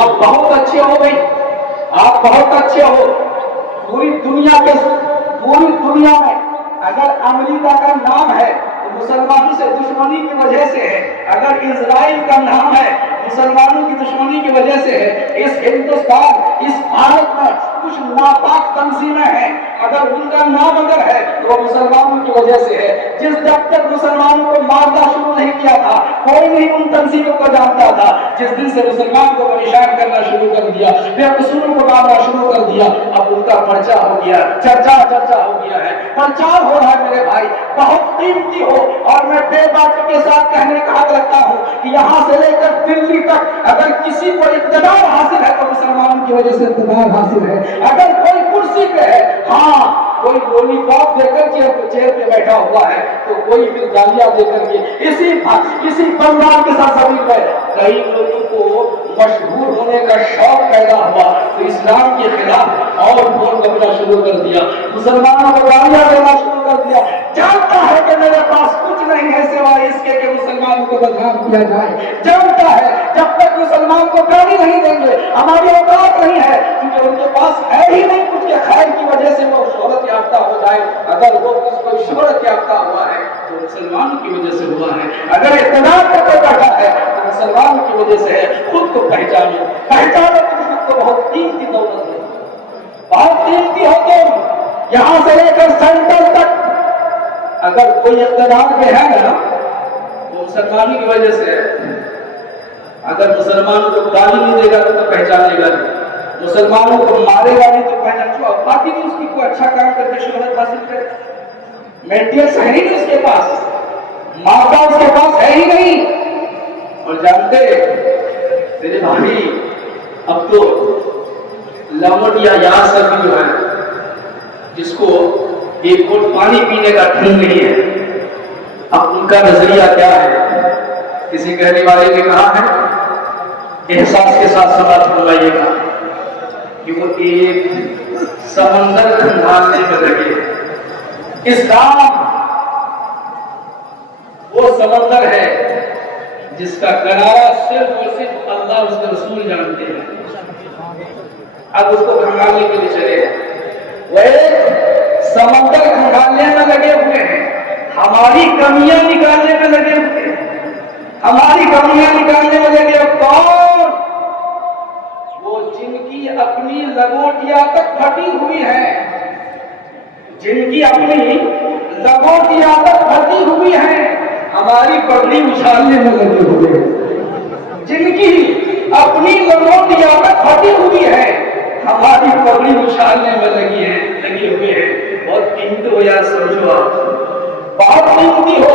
आप बहुत अच्छे हो भाई, आप बहुत अच्छे हो। पूरी दुनिया में अगर अमेरिका का नाम है तो मुसलमानों से दुश्मनी की वजह से है, अगर इजराइल का नाम है मुसलमानों की दुश्मनी की वजह से है। इस हिंदुस्तान, इस भारत में कुछ नापाक तंजीमें हैं, अगर उनका नाम अगर है तो वो मुसलमानों की वजह से है। जब तक मुसलमानों को मारना शुरू नहीं किया था, कोई नहीं उन तंजीमों को जानता था। जिस दिन से मुसलमान को परेशान करना शुरू कर दिया, बेकसूरों को मारना शुरू कर दिया, अब उनका पर्चा हो गया, चर्चा हो गया है, प्रचार हो रहा है। मेरे भाई बहुत कीमती हो, और मैं बेबाकी के साथ कहने का हक रखता हूँ कि यहाँ से लेकर दिल्ली तक अगर किसी को इक़्तिदार हासिल है तो मुसलमानों की वजह से इक़्तिदार हासिल है। अगर कोई कुर्सी पे है, हाँ कोई लॉलीपॉप देकर चेयर पे बैठा हुआ है, तो कोई फिर गालियां देकर के इसी बंगाल के साथ जमीन में कई लोगों को मशहूर होने का शौक पैदा हुआ, तो इस्लाम के खिलाफ और बोल बकना शुरू कर दिया, मुसलमानों को गालियां देना शुरू कर दिया। जानता है कि मेरे पास कुछ नहीं है सिवाय इसके कि मुसलमानों को बदनाम किया जाए। जानता है जब तक मुसलमान को गाली नहीं देंगे हमारी औकात नहीं है, क्योंकि उनके पास है ही नहीं कुछ के खैर की वजह से वो शोहरत याफ्ता हो जाए। अगर वो कोई शोहरत याफ्ता हुआ है तो मुसलमानों की वजह से हुआ है, अगर इक़्तिदार पे कोई बैठा है तो मुसलमानों की वजह से है। खुद को पहचानो, पहचानो तुम खुद को बहुत कीमती दौलत है, बहुत कीमती हो तुम। यहाँ से लेकर सेंटर तक अगर कोई इक़्तिदार पे है ना वो मुसलमानों की वजह से है। अगर मुसलमानों को गाली नहीं देगा तो पहचानेगा नहीं, मुसलमानों को मारेगा नहीं तो पहचान बाकी नहीं उसकी कोई अच्छा काम करके शोहरत हासिल करे। मेंटेनेंस है ही नहीं उसके पास, माता उसके पास है ही नहीं। और जानते मेरे भाई अब तो लमटिया याद सर जो है जिसको एक घूंट पानी पीने का ढंग नहीं है, अब उनका नजरिया क्या है? किसी कहने वाले ने कहा है, एहसास के साथ समाज फरमाइएगा कि वो एक समंदर खंगालने में लगे। इस्लाम वो समंदर है जिसका किनारा सिर्फ और सिर्फ अल्लाह उसके रसूल जानते हैं। अब उसको खंगालने के लिए चले, वो एक समंदर खंगालने में लगे हुए हैं, हमारी कमियां निकालने में लगे हुए हैं, हमारी कमियां निकालने में लगे। कौन? वो जिनकी अपनी लंगोटियां तक फटी हुई है, जिनकी अपनी लंगोटियां तक फटी हुई है, हमारी पगड़ी उछालने में लगे हुए हैं। जिनकी अपनी लंगोटियां तक फटी हुई है, हमारी पगड़ी उछालने में लगे हुए हैं। बहुत कीमती हो यार, समझो आप, बहुत कीमती हो।